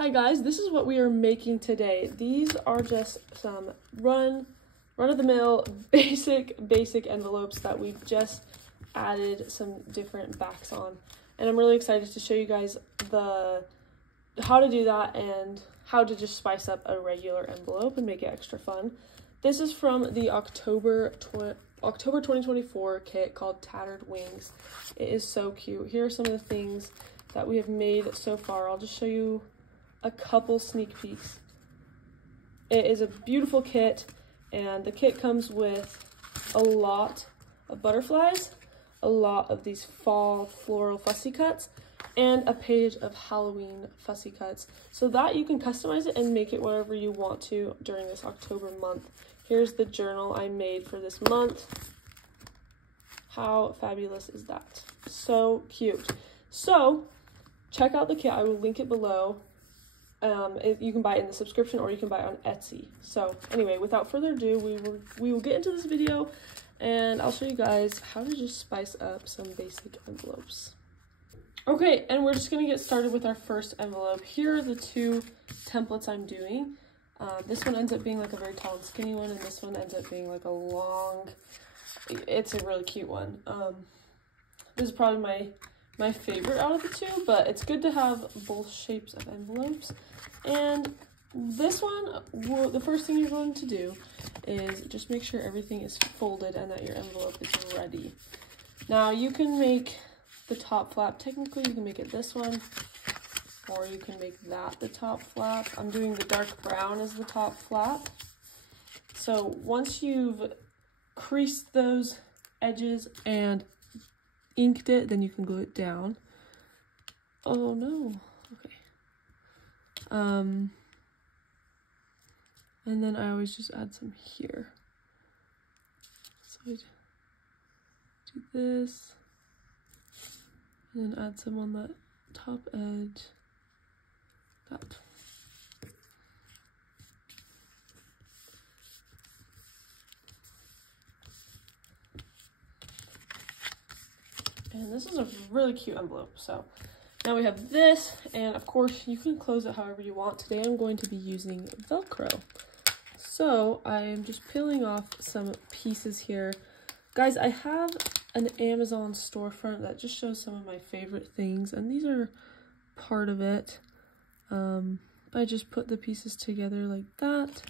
Hi guys, this is what we are making today. These are just some run-of-the-mill basic envelopes that we've just added some different backs on. And I'm really excited to show you guys how to do that and how to just spice up a regular envelope and make it extra fun. This is from the October 2024 kit called Tattered Wings. It is so cute. Here are some of the things that we have made so far. I'll just show you a couple sneak peeks. It is a beautiful kit, and the kit comes with a lot of butterflies, a lot of these fall floral fussy cuts, and a page of Halloween fussy cuts, so that you can customize it and make it whatever you want to during this October month. Here's the journal I made for this month. How fabulous is that? So cute. So check out the kit. I will link it below. You can buy it in the subscription, or you can buy it on Etsy. So anyway, without further ado, we will get into this video, and I'll show you guys how to just spice up some basic envelopes. Okay, and we're just gonna get started with our first envelope. Here are the two templates I'm doing. This one ends up being like a very tall and skinny one, and this one ends up being like a long, it's a really cute one. This is probably my favorite out of the two, but it's good to have both shapes of envelopes. And this one, the first thing you're going to do is just make sure everything is folded and that your envelope is ready. Now you can make the top flap, technically you can make it this one, or you can make that the top flap. I'm doing the dark brown as the top flap. So once you've creased those edges and inked it, then you can glue it down. Oh no, okay. And then I always just add some here. So I do this, and then add some on that top edge. That. And this is a really cute envelope. So now we have this, and of course you can close it however you want. Today I'm going to be using Velcro. So I'm just peeling off some pieces here. Guys, I have an Amazon storefront that just shows some of my favorite things, and these are part of it. I just put the pieces together like that,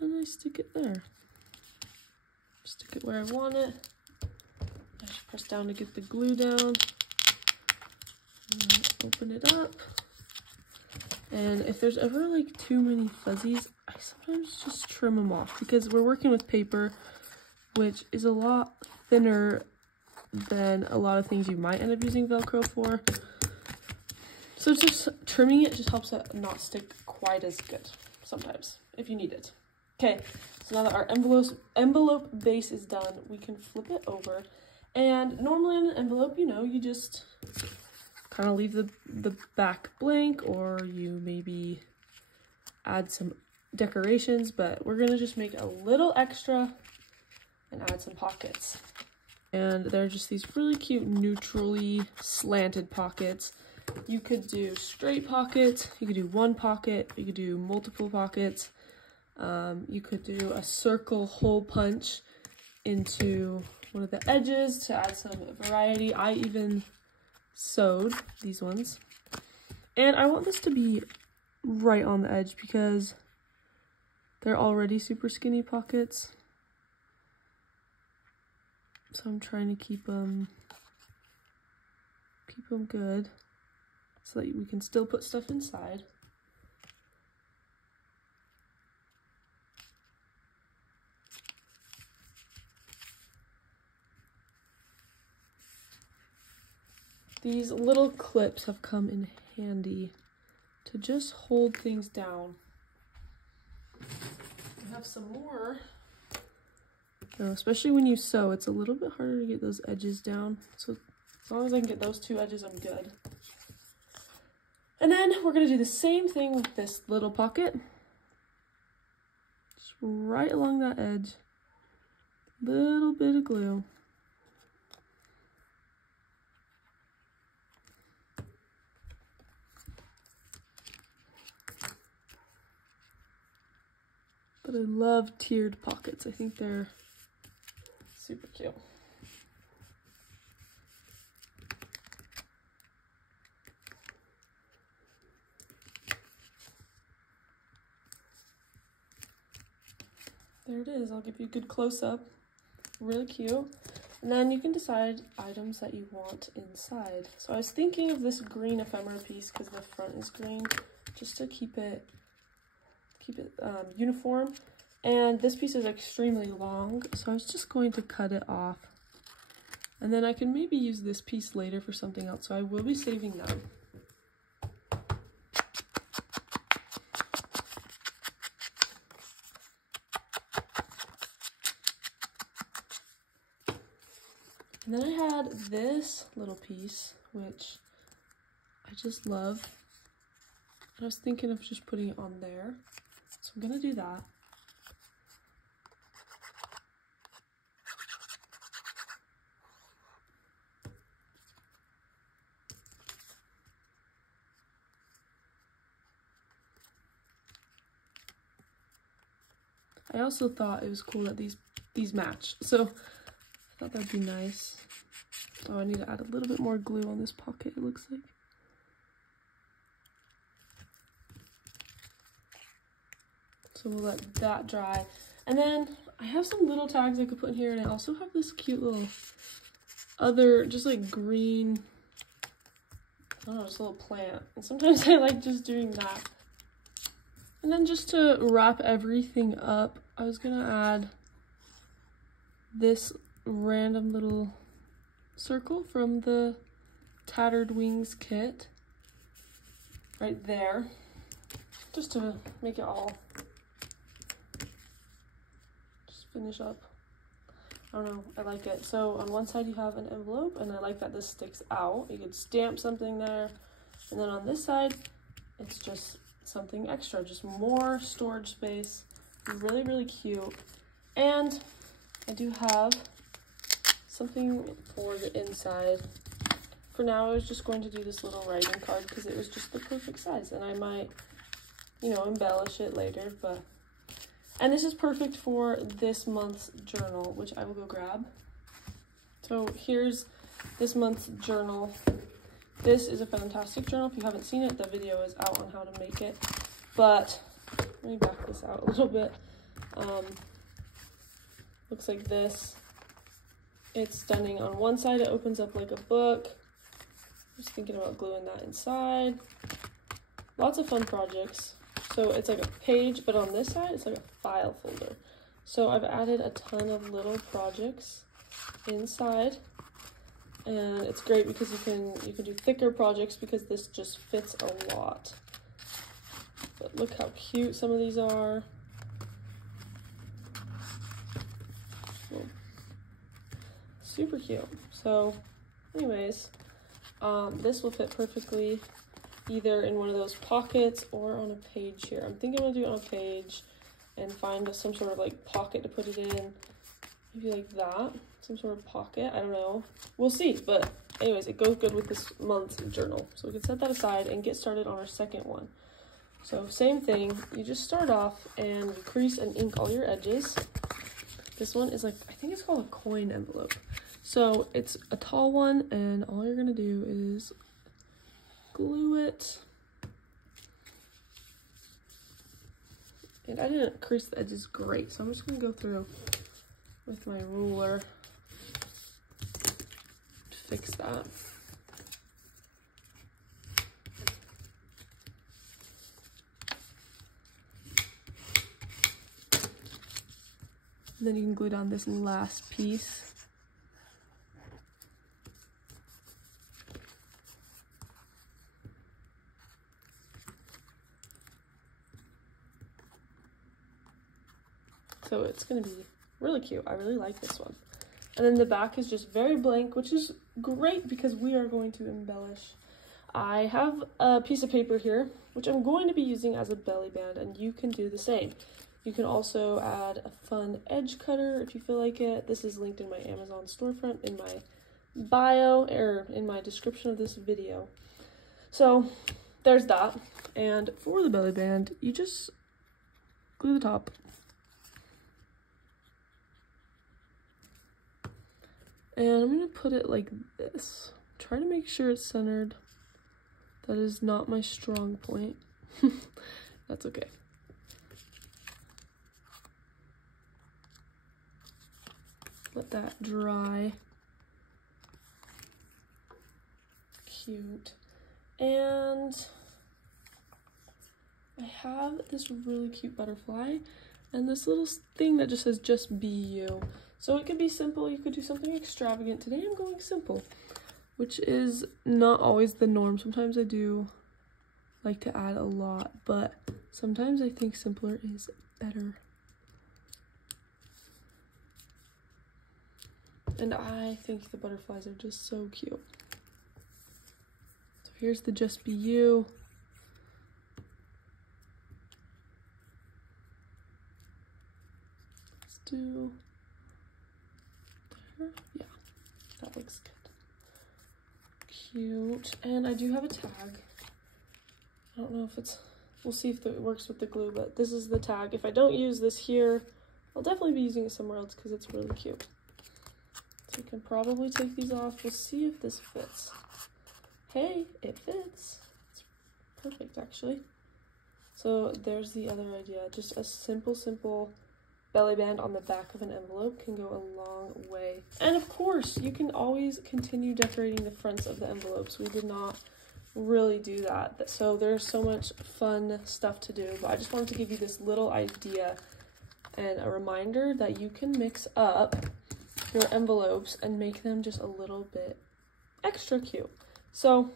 and I stick it there. Stick it where I want it. I just press down to get the glue down. And open it up. And if there's ever like too many fuzzies, I sometimes just trim them off, because we're working with paper, which is a lot thinner than a lot of things you might end up using Velcro for. So just trimming it just helps it not stick quite as good sometimes, if you need it. Okay, so now that our envelope base is done, we can flip it over. And normally in an envelope, you know, you just kind of leave the back blank, or you maybe add some decorations, but we're gonna just make a little extra and add some pockets. And they're just these really cute neutrally slanted pockets. You could do straight pockets, you could do one pocket, you could do multiple pockets. You could do a circle hole punch into one of the edges to add some variety. I even sewed these ones. And I want this to be right on the edge because they're already super skinny pockets. So I'm trying to keep them good, so that we can still put stuff inside. These little clips have come in handy to just hold things down. I have some more. Now, especially when you sew, it's a little bit harder to get those edges down. So as long as I can get those two edges, I'm good. And then we're gonna do the same thing with this little pocket. Just right along that edge. Little bit of glue. But I love tiered pockets. I think they're super cute. There it is. I'll give you a good close-up. Really cute. And then you can decide items that you want inside. So I was thinking of this green ephemera piece because the front is green, just to keep it uniform. And this piece is extremely long, so I was just going to cut it off. And then I can maybe use this piece later for something else, so I will be saving them. And then I had this little piece, which I just love. And I was thinking of just putting it on there. So I'm gonna do that. I also thought it was cool that these match. So I thought that'd be nice. Oh, I need to add a little bit more glue on this pocket, it looks like. So we'll let that dry. And then I have some little tags I could put in here, and I also have this cute little other, just like green, I don't know, just a little plant. And sometimes I like just doing that. And then just to wrap everything up, I was gonna add this random little circle from the Tattered Wings Kit right there, just to make it all just finish up. I don't know, I like it. So on one side you have an envelope, and I like that this sticks out. You could stamp something there, and then on this side it's just something extra, just more storage space. Really, really cute. And I do have something for the inside. For now, I was just going to do this little writing card because it was just the perfect size, and I might, you know, embellish it later, but... And this is perfect for this month's journal, which I will go grab. So here's this month's journal. This is a fantastic journal. If you haven't seen it, the video is out on how to make it. But let me back this out a little bit. Looks like this. It's stunning. On one side, it opens up like a book. Just thinking about gluing that inside. Lots of fun projects. So it's like a page, but on this side, it's like a file folder. So I've added a ton of little projects inside. And it's great because you can do thicker projects because this just fits a lot. But look how cute some of these are. Super cute. So anyways, this will fit perfectly either in one of those pockets or on a page here. I'm thinking I'm gonna do it on a page and find some sort of like pocket to put it in. Maybe like that. Some sort of pocket, I don't know. We'll see, but anyways, it goes good with this month's journal. So we can set that aside and get started on our second one. So same thing, you just start off and you crease and ink all your edges. This one is like, I think it's called a coin envelope. So it's a tall one, and all you're gonna do is glue it. And I didn't crease the edges great, so I'm just gonna go through with my ruler to fix that. And then you can glue down this last piece. So it's gonna be really cute. I really like this one. And then the back is just very blank, which is great because we are going to embellish. I have a piece of paper here, which I'm going to be using as a belly band, and you can do the same. You can also add a fun edge cutter if you feel like it. This is linked in my Amazon storefront in my bio, or in my description of this video. So there's that. And for the belly band, you just glue the top And I'm gonna put it like this. Try to make sure it's centered. That is not my strong point. That's okay. Let that dry. Cute. And I have this really cute butterfly and this little thing that just says just be you. So it could be simple, you could do something extravagant. Today I'm going simple, which is not always the norm. Sometimes I do like to add a lot, but sometimes I think simpler is better. And I think the butterflies are just so cute. So here's the just be you. Let's do there. Yeah, that looks good. Cute. And I do have a tag. I don't know if it's, we'll see if it works with the glue, but this is the tag. If I don't use this here, I'll definitely be using it somewhere else because it's really cute. So you can probably take these off. We'll see if this fits. Hey, it fits. It's perfect, actually. So there's the other idea. Just a simple belly band on the back of an envelope can go a long way. And of course, you can always continue decorating the fronts of the envelopes. We did not really do that. So there's so much fun stuff to do, but I just wanted to give you this little idea and a reminder that you can mix up your envelopes and make them just a little bit extra cute. So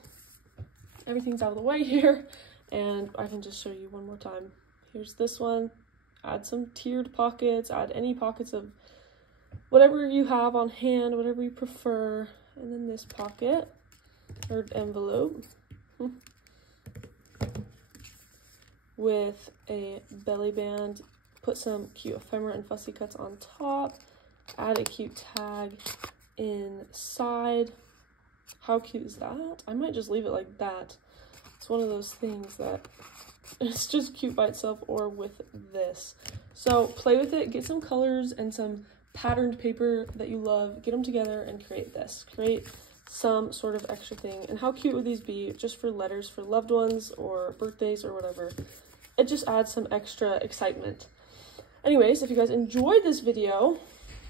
everything's out of the way here, and I can just show you one more time. Here's this one. Add some tiered pockets, add any pockets of whatever you have on hand, whatever you prefer. And then this pocket or envelope with a belly band. Put some cute ephemera and fussy cuts on top. Add a cute tag inside. How cute is that? I might just leave it like that. It's one of those things that it's just cute by itself or with this. So play with it, get some colors and some patterned paper that you love, get them together and create this. Create some sort of extra thing. And how cute would these be just for letters for loved ones or birthdays or whatever? It just adds some extra excitement. Anyways, if you guys enjoyed this video,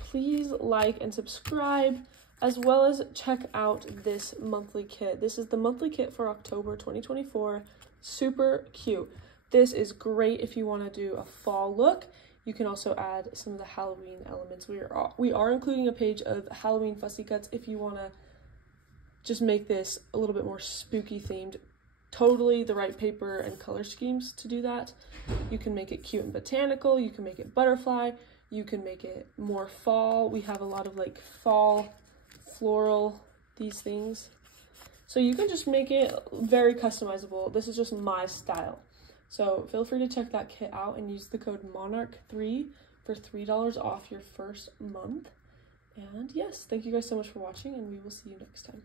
please like and subscribe, as well as check out this monthly kit. This is the monthly kit for October 2024. Super cute. This is great if you want to do a fall look. You can also add some of the Halloween elements. We are including a page of Halloween fussy cuts if you want to just make this a little bit more spooky themed. Totally the right paper and color schemes to do that. You can make it cute and botanical. You can make it butterfly. You can make it more fall. We have a lot of like fall, floral, these things. So you can just make it very customizable. This is just my style. So feel free to check that kit out and use the code MONARCH3 for $3 off your first month. And yes, thank you guys so much for watching, and we will see you next time.